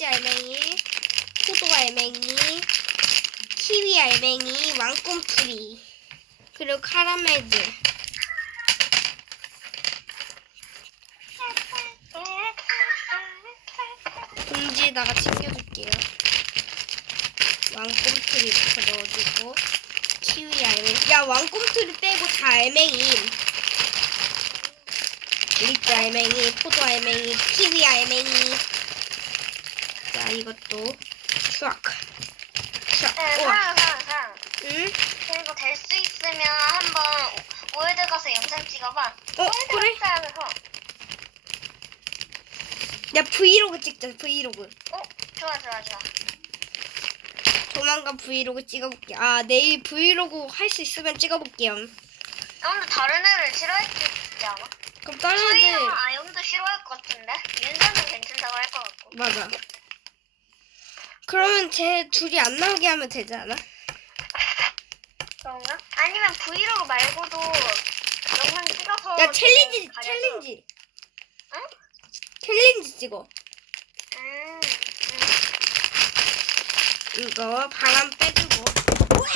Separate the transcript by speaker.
Speaker 1: 리치 알맹이, 포도 알맹이, 키위 알맹이, 왕꿈풀이, 그리고 카라멜즈. 봉지에다가 챙겨줄게요. 왕꿈틀이부터 넣어주고 키위 알맹이. 야 왕꿈틀이 빼고 다 알맹이. 리치 알맹이, 포도 알맹이, 키위 알맹이. 자 이것도 슈악. 슈악.
Speaker 2: 네,
Speaker 1: 우와.
Speaker 2: 사랑, 사랑, 사랑.
Speaker 1: 응?
Speaker 2: 그리고 될 수 있으면 한번 월드 가서 영상 찍어봐.
Speaker 1: 어 그래?
Speaker 2: 하면서.
Speaker 1: 야 브이로그 찍자 브이로그.
Speaker 2: 어, 좋아, 좋아, 좋아.
Speaker 1: 조만간 브이로그 찍어볼게. 아 내일 브이로그 할 수 있으면 찍어볼게요.
Speaker 2: 아, 근데 다른 애를 있지 않아?
Speaker 1: 그럼 다른 애들
Speaker 2: 아영도 싫어할 것 같은데? 윤서는 괜찮다고 할 것 같고.
Speaker 1: 맞아. 그러면 쟤 둘이 안 나오게 하면 되지 않아?
Speaker 2: 그런가? 아니면 브이로그 말고도 영상 찍어서.
Speaker 1: 야 챌린지
Speaker 2: 가려서-
Speaker 1: 챌린지
Speaker 2: 응?
Speaker 1: 챌린지 찍어.
Speaker 2: 음, 음.
Speaker 1: 이거 바람 빼주고